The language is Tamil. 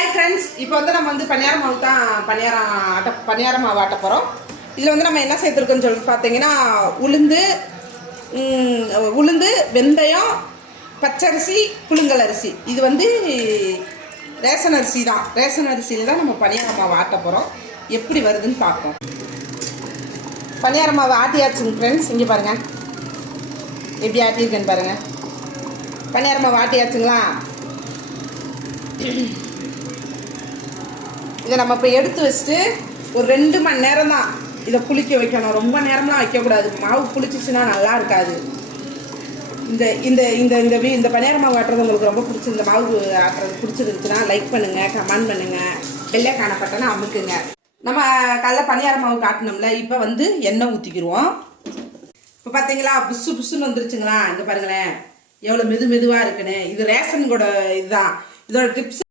ஹாய் ஃப்ரெண்ட்ஸ், இப்போ வந்து நம்ம வந்து பணியார மாவு தான் பணியார மாவு ஆட்ட போகிறோம். இதில் வந்து நம்ம என்ன சேர்த்துருக்கோன்னு சொல்லி பார்த்தீங்கன்னா உளுந்து, வெந்தயம், பச்சரிசி, புழுங்கல் அரிசி. இது வந்து ரேஷன் அரிசி தான். ரேஷன் அரிசியில் தான் நம்ம பணியார மாவு ஆட்ட போகிறோம். எப்படி வருதுன்னு பார்ப்போம். பணியார மாவு ஆட்டியாச்சுங்க ஃப்ரெண்ட்ஸ். இங்கே பாருங்கள் எப்படி ஆட்டியிருக்கேன்னு பாருங்கள். பணியார மாவு ஆட்டியாச்சுங்களா? இதை நம்ம இப்போ எடுத்து வச்சுட்டு ஒரு 2 மணி நேரம் தான் இதை புளிக்க வைக்கணும். ரொம்ப நேரம்லாம் வைக்கக்கூடாது. மாவு புளிச்சிச்சுன்னா நல்லா இருக்காது. இந்த இந்த இந்த இந்த இந்த பணியார மாவு ஆட்டுறது உங்களுக்கு ரொம்ப பிடிச்சி, இந்த மாவு ஆட்டுறது பிடிச்சிருந்துச்சுன்னா லைக் பண்ணுங்கள், கமெண்ட் பண்ணுங்கள், வெள்ளை காணப்பட்டனா அமுக்குங்க. நம்ம காலைல பணியார மாவு காட்டணும்ல, இப்போ வந்து எண்ணெய் ஊற்றிக்கிடுவோம். இப்போ பார்த்தீங்களா புஷு புஷுன்னு வந்துருச்சுங்களா? இங்கே பாருங்களேன் எவ்வளோ மெதுவாக இருக்குன்னு. இது ரேஷன் கூட இதுதான். இதோட டிப்ஸ்